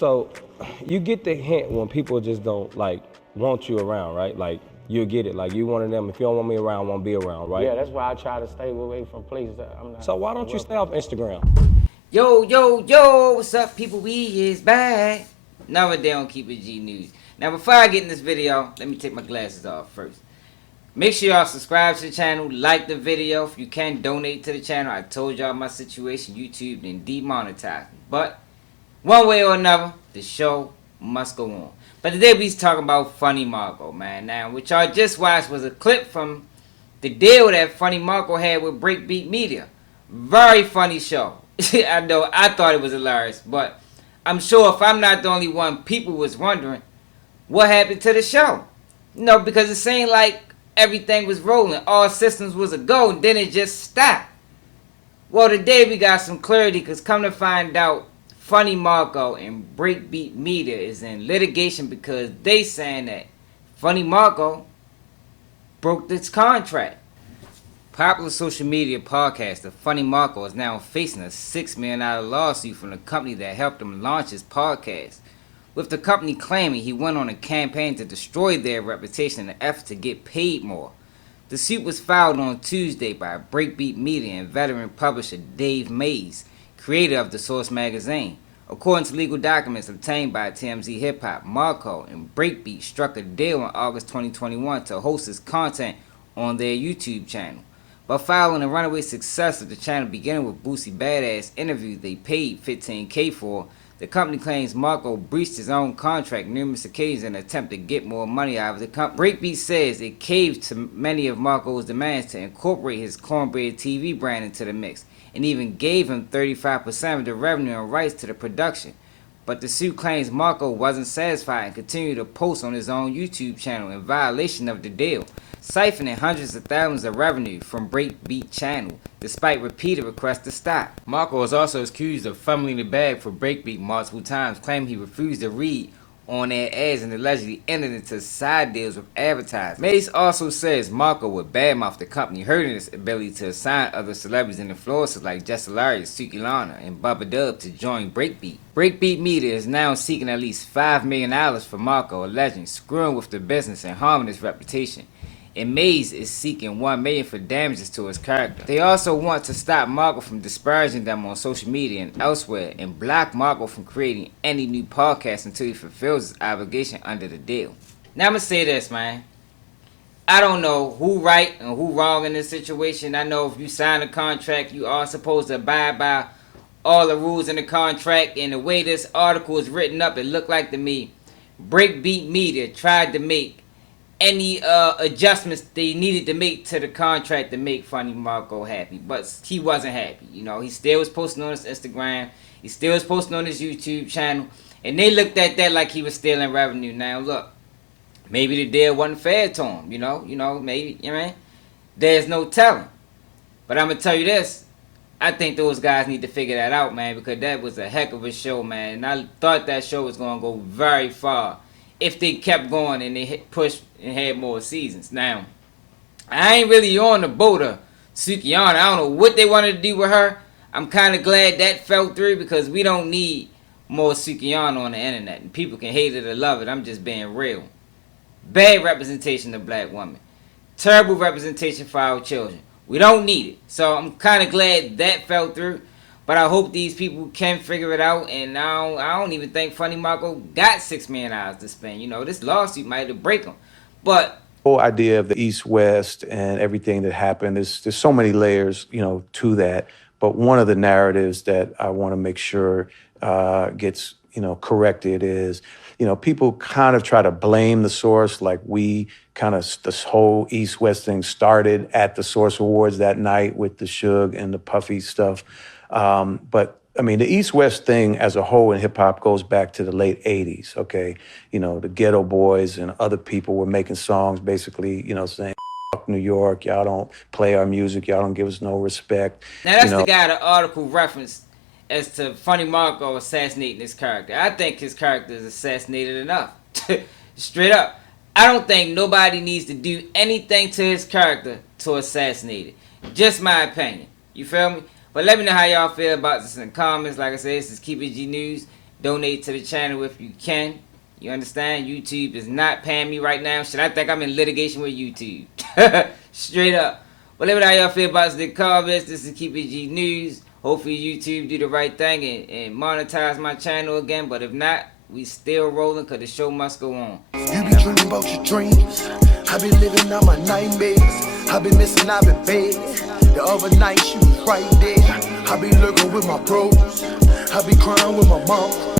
So you get the hint when people just don't like want you around, right? Like you'll get it. Like you one of them. If you don't want me around, I won't be around, right? Yeah, that's why I try to stay away from places that I'm not. So why don't you stay off Instagram? Yo, yo, yo, what's up, people? We is back. Another day on Keep It G News. Now, before I get in this video, let me take my glasses off first. Make sure y'all subscribe to the channel, like the video. If you can, donate to the channel. I told y'all my situation. YouTube didn't demonetize me. But one way or another, the show must go on. But today we's talking about Funny Marco, man. Now, what y'all just watched was a clip from the deal that Funny Marco had with Breakbeat Media. Very funny show. I know, I thought it was hilarious, but I'm sure if I'm not the only one, people was wondering what happened to the show. You know, because it seemed like everything was rolling, all systems was a go, and then it just stopped. Well, today we got some clarity, because come to find out, Funny Marco and Breakbeat Media is in litigation because they saying that Funny Marco broke its contract. Popular social media podcaster Funny Marco is now facing a $6 million lawsuit from the company that helped him launch his podcast, with the company claiming he went on a campaign to destroy their reputation in an effort to get paid more. The suit was filed on Tuesday by Breakbeat Media and veteran publisher Dave Mays, creator of the Source magazine. According to legal documents obtained by TMZ Hip Hop, Marco and Breakbeat struck a deal in August 2021 to host his content on their YouTube channel. But following a runaway success of the channel, beginning with Boosie Badass interview they paid $15K for, the company claims Marco breached his own contract numerous occasions in an attempt to get more money out of the company. Breakbeat says it caved to many of Marco's demands to incorporate his Cornbread TV brand into the mix, and even gave him 35% of the revenue and rights to the production. But the suit claims Marco wasn't satisfied and continued to post on his own YouTube channel in violation of the deal, siphoning hundreds of thousands of revenue from Breakbeat channel, despite repeated requests to stop. Marco is also accused of fumbling the bag for Breakbeat multiple times, claiming he refused to read on their ads and allegedly entered into side deals with advertisers. Mace also says Marco would badmouth the company, hurting its ability to assign other celebrities and influencers like Jess Hilarious, Suki Lana, and Bubba Dub to join Breakbeat. Breakbeat Media is now seeking at least $5 million for Marco, alleging screwing with the business and harming his reputation. And Mays is seeking $1 million for damages to his character. They also want to stop Marco from disparaging them on social media and elsewhere, and block Marco from creating any new podcasts until he fulfills his obligation under the deal. Now I'm gonna say this, man. I don't know who right and who wrong in this situation. I know if you sign a contract, you are supposed to abide by all the rules in the contract, and the way this article is written up, it looked like to me Breakbeat Media tried to make any adjustments they needed to make to the contract to make Funny Marco happy, but he wasn't happy. You know, he still was posting on his Instagram, he still was posting on his YouTube channel, and they looked at that like he was stealing revenue. Now look, maybe the deal wasn't fair to him, you know, maybe, you know what I mean? There's no telling. But I'm gonna tell you this, I think those guys need to figure that out, man, because that was a heck of a show, man, and I thought that show was gonna go very far if they kept going and they pushed and had more seasons. Now, I ain't really on the boat of Sukihana. I don't know what they wanted to do with her. I'm kind of glad that fell through, because we don't need more Sukihana on the internet. And people can hate it or love it. I'm just being real. Bad representation of black women. Terrible representation for our children. We don't need it. So I'm kind of glad that fell through. But I hope these people can figure it out, and I don't even think Funny Marco got $6 million to spend. You know, this lawsuit might have break him. But whole idea of the East-West and everything that happened, there's so many layers, to that. But one of the narratives that I want to make sure gets, corrected is, people kind of try to blame the Source, like this whole East-West thing started at the Source Awards that night with the Suge and the Puffy stuff. But I mean, the East-West thing as a whole in hip-hop goes back to the late 80s, okay? The Ghetto Boys and other people were making songs basically, saying, fuck New York, y'all don't play our music, y'all don't give us no respect. Now that's the guy the article referenced as to Funny Marco assassinating his character. I think his character is assassinated enough. Straight up. I don't think nobody needs to do anything to his character to assassinate it. Just my opinion. You feel me? But let me know how y'all feel about this in the comments. Like I said, this is Keep It G News. Donate to the channel if you can. You understand? YouTube is not paying me right now. Shit, I think I'm in litigation with YouTube. Straight up. Whatever how y'all feel about the comments, this is Keep It G News. Hopefully YouTube do the right thing and monetize my channel again. But if not, we still rolling because the show must go on. You be dreaming about your dreams. I be living out my nightmares. I be missing out in bed. The other night she was right there. I be lurking with my bros. I be crying with my mom.